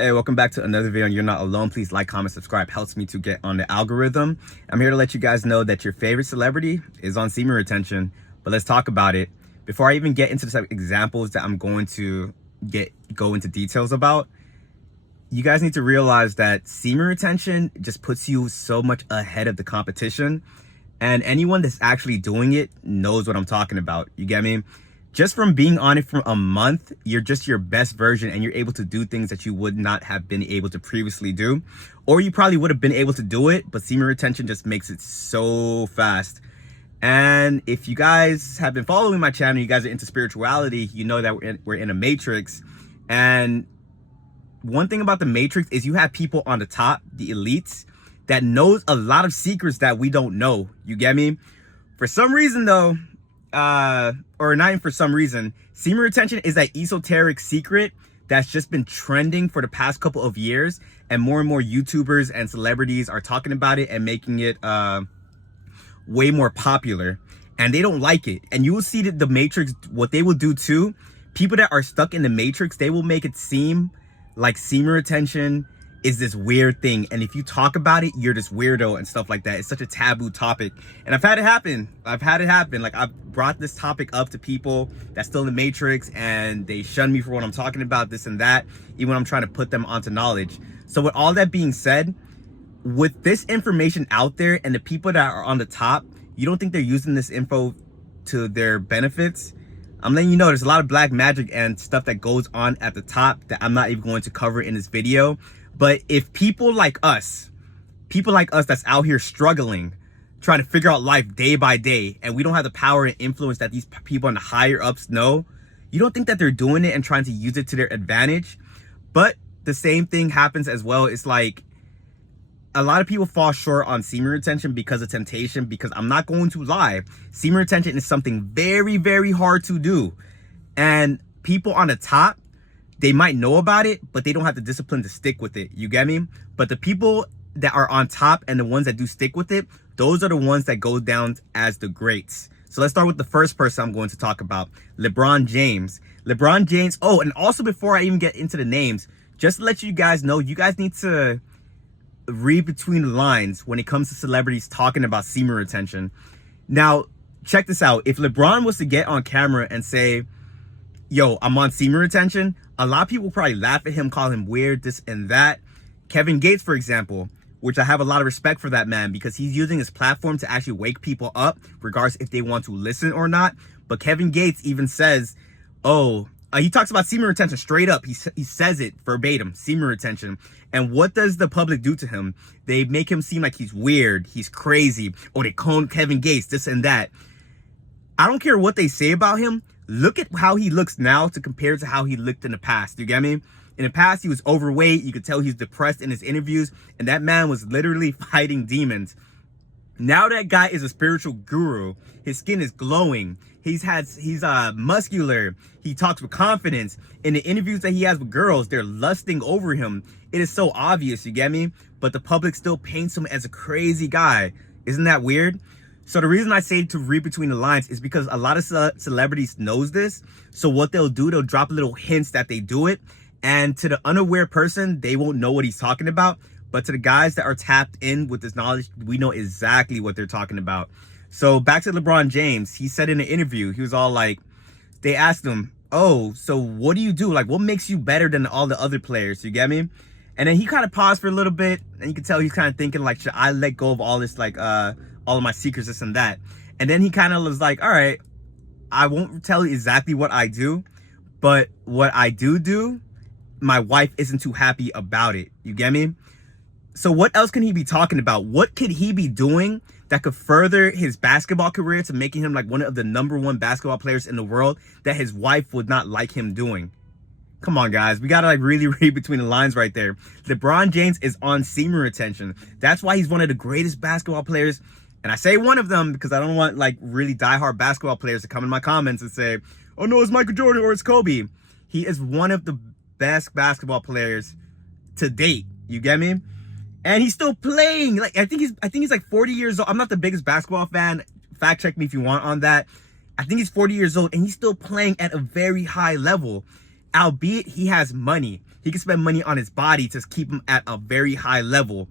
Hey, welcome back to another video. You're not alone. Please like, comment, subscribe. Helps me to get on the algorithm. I'm here to let you guys know that your favorite celebrity is on semen retention, but let's talk about it. Before I even get into the type of examples that I'm going to go into details about, you guys need to realize that semen retention just puts you so much ahead of the competition, and anyone that's actually doing it knows what I'm talking about. You get me? Just from being on it for a month, you're just your best version and you're able to do things that you would not have been able to previously do. Or you probably would have been able to do it, but semen retention just makes it so fast. And if you guys have been following my channel, you guys are into spirituality, you know that we're in a matrix. And one thing about the matrix is you have people on the top, the elites, that knows a lot of secrets that we don't know. You get me? For some reason though, or not even for some reason, semen retention is that esoteric secret that's just been trending for the past couple of years, and more YouTubers and celebrities are talking about it and making it way more popular, and they don't like it. And you will see that the matrix, what they will do too, people that are stuck in the matrix, they will make it seem like semen retention is this weird thing, and if you talk about it, you're this weirdo and stuff like that. It's such a taboo topic, and I've had it happen. Like, I've brought this topic up to people that's still in the matrix, and they shun me for what I'm talking about, this and that, even when I'm trying to put them onto knowledge. So with all that being said, with this information out there and the people that are on the top, you don't think they're using this info to their benefits? I'm letting you know there's a lot of black magic and stuff that goes on at the top that I'm not even going to cover in this video. But if people like us that's out here struggling, trying to figure out life day by day, and we don't have the power and influence that these people in the higher ups know, you don't think that they're doing it and trying to use it to their advantage? But the same thing happens as well. It's like a lot of people fall short on semen retention because of temptation, because I'm not going to lie, semen retention is something very, very hard to do. And people on the top, they might know about it, but they don't have the discipline to stick with it. You get me? But the people that are on top and the ones that do stick with it, those are the ones that go down as the greats. So let's start with the first person I'm going to talk about, LeBron James. LeBron James. Oh, and also before I even get into the names, just to let you guys know, you guys need to read between the lines when it comes to celebrities talking about semen retention. Now, check this out. If LeBron was to get on camera and say, yo, I'm on semen retention, a lot of people probably laugh at him, call him weird, this and that. Kevin Gates, for example, which I have a lot of respect for that man, because he's using his platform to actually wake people up, regardless if they want to listen or not. But Kevin Gates even says, he talks about semen retention straight up. He says it verbatim, semen retention. And what does the public do to him? They make him seem like he's weird, he's crazy, or they clone Kevin Gates, this and that. I don't care what they say about him. Look at how he looks now to compare to how he looked in the past. You get me? In the past, he was overweight. You could tell he's depressed in his interviews, and that man was literally fighting demons. Now that guy is a spiritual guru. His skin is glowing. He's muscular. He talks with confidence. In the interviews that he has with girls, they're lusting over him. It is so obvious, you get me? But the public still paints him as a crazy guy. Isn't that weird? So the reason I say to read between the lines is because a lot of celebrities knows this. So what they'll do, they'll drop little hints that they do it. And to the unaware person, they won't know what he's talking about. But to the guys that are tapped in with this knowledge, we know exactly what they're talking about. So back to LeBron James. He said in an interview, he was all like, they asked him, oh, so what do you do? Like, what makes you better than all the other players? You get me? And then he kind of paused for a little bit, and you can tell he's kind of thinking like, should I let go of all this, like, all of my secrets, this and that? And then he kind of was like, all right, I won't tell you exactly what I do, but what I do, my wife isn't too happy about it. You get me? So what else can he be talking about? What could he be doing that could further his basketball career to making him like one of the #1 basketball players in the world that his wife would not like him doing? Come on, guys. We got to like really read between the lines right there. LeBron James is on semen retention. That's why he's one of the greatest basketball players. And I say one of them because I don't want like really diehard basketball players to come in my comments and say, oh no, it's Michael Jordan or it's Kobe. He is one of the best basketball players to date. You get me? And he's still playing. Like I think he's like 40 years old. I'm not the biggest basketball fan. Fact check me if you want on that. I think he's 40 years old and he's still playing at a very high level. albeit he has money. He can spend money on his body to keep him at a very high level.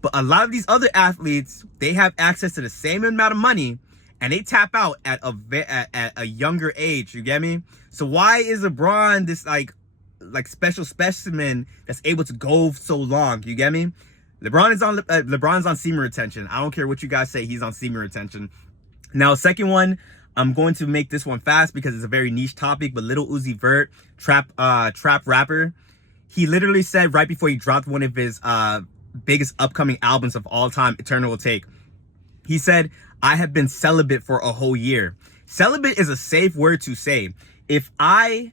But a lot of these other athletes, they have access to the same amount of money and they tap out at a younger age. You get me? So why is LeBron this like special specimen that's able to go so long? You get me? LeBron's on semen retention. I don't care what you guys say, he's on semen retention. Now, second one, I'm going to make this one fast because it's a very niche topic, but Little Uzi Vert, trap rapper, he literally said right before he dropped one of his biggest upcoming albums of all time, Eternal Will Take, he said, I have been celibate for a whole year. Celibate is a safe word to say. If I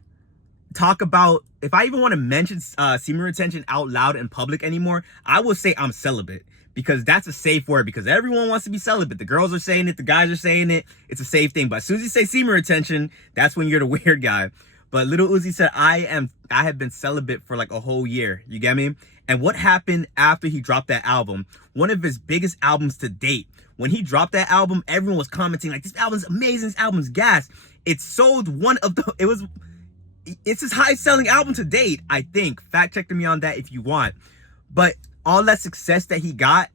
even want to mention semen retention out loud in public anymore, I will say I'm celibate, because that's a safe word, because everyone wants to be celibate. The girls are saying it, the guys are saying it. It's a safe thing. But as soon as you say semen retention, that's when you're the weird guy. But Little Uzi said, I have been celibate for like a whole year. You get me? And what happened after he dropped that album? One of his biggest albums to date. When he dropped that album, everyone was commenting like, this album's amazing, this album's gas. It sold it's his highest selling album to date, I think. Fact check me on that if you want. But all that success that he got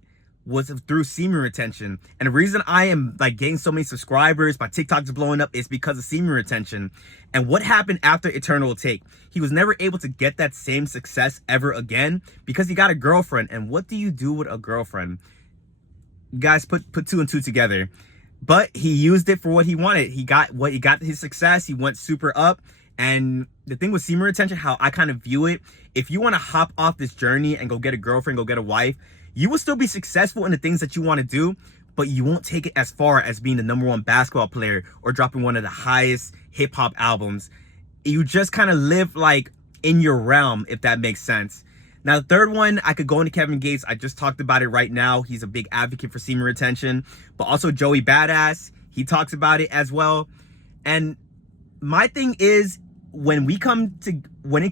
was through semen retention. And the reason I am like getting so many subscribers, my TikTok's blowing up, is because of semen retention. And what happened after Eternal Will Take? He was never able to get that same success ever again because he got a girlfriend. And what do you do with a girlfriend? You guys put two and two together. But he used it for what he wanted. He got his success. He went super up. And the thing with semen retention, how I kind of view it, if you want to hop off this journey and go get a girlfriend, go get a wife, you will still be successful in the things that you want to do, but you won't take it as far as being the #1 basketball player or dropping one of the highest hip hop albums. You just kind of live like in your realm, if that makes sense. Now, the third one, I could go into Kevin Gates. I just talked about it right now. He's a big advocate for semen retention, but also Joey Badass. He talks about it as well. And my thing is, when it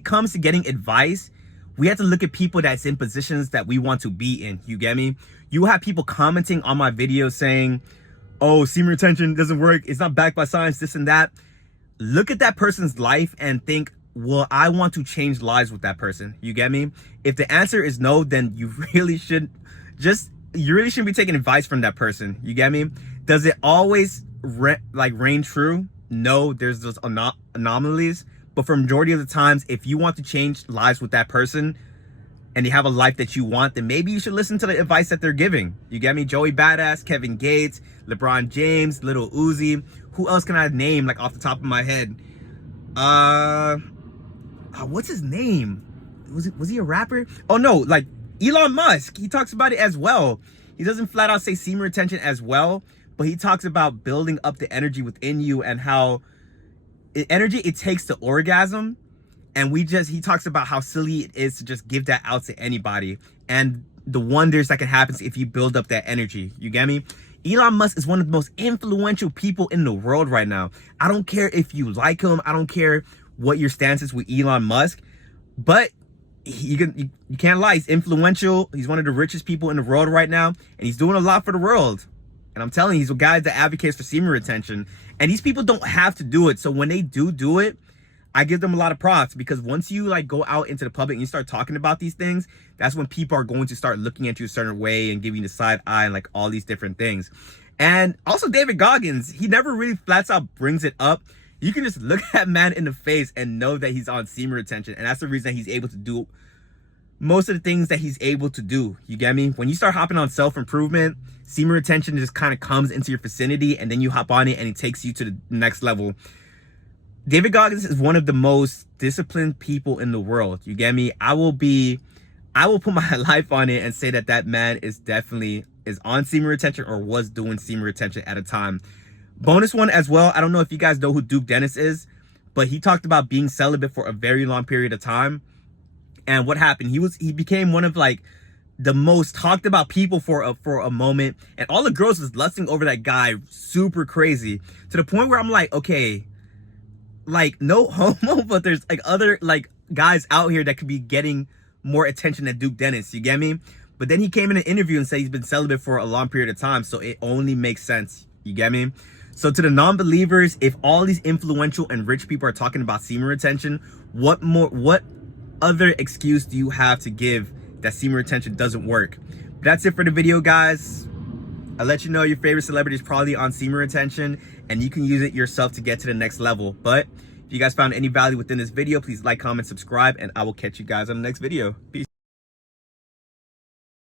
comes to getting advice, we have to look at people that's in positions that we want to be in. You get me? You have people commenting on my videos saying, oh, semen retention doesn't work, it's not backed by science, this and that. Look at that person's life and think, well, I want to change lives with that person. You get me? If the answer is no, then you really shouldn't be taking advice from that person. You get me? Does it always reign true? No, there's those anomalies. But for majority of the times, if you want to change lives with that person and they have a life that you want, then maybe you should listen to the advice that they're giving. You get me? Joey Badass, Kevin Gates, LeBron James, Little Uzi. Who else can I name like off the top of my head? What's his name? Was he a rapper? Oh no, like Elon Musk. He talks about it as well. He doesn't flat out say semen retention as well, but he talks about building up the energy within you and how energy it takes to orgasm. And he talks about how silly it is to just give that out to anybody and the wonders that can happen if you build up that energy. You get me? Elon Musk is one of the most influential people in the world right now. I don't care if you like him. I don't care what your stance is with Elon Musk, but you can't lie. He's influential. He's one of the richest people in the world right now, and he's doing a lot for the world. And I'm telling you, he's a guy that advocates for semen retention. And these people don't have to do it. So when they do it, I give them a lot of props, because once you like go out into the public and you start talking about these things, that's when people are going to start looking at you a certain way and giving you the side eye and like all these different things. And also David Goggins, he never really flats out brings it up. You can just look at man in the face and know that he's on semen retention. And that's the reason he's able to do most of the things that he's able to do. You get me? When you start hopping on self-improvement, semen retention just kind of comes into your vicinity, and then you hop on it and it takes you to the next level. David Goggins is one of the most disciplined people in the world. You get me? I will put my life on it and say that man is on semen retention or was doing semen retention at a time. Bonus one as well. I don't know if you guys know who Duke Dennis is, but he talked about being celibate for a very long period of time. And what happened? He became one of like the most talked about people for a moment, and all the girls was lusting over that guy super crazy, to the point where I'm like, okay, like no homo, but there's like other like guys out here that could be getting more attention than Duke Dennis. You get me? But then he came in an interview and said he's been celibate for a long period of time, so it only makes sense. You get me? So to the non-believers, if all these influential and rich people are talking about semen retention, What other excuse do you have to give that semen retention doesn't work? But that's it for the video, guys. I'll let you know your favorite celebrity is probably on semen retention, and you can use it yourself to get to the next level. But if you guys found any value within this video, please like, comment, subscribe, and I will catch you guys on the next video. Peace.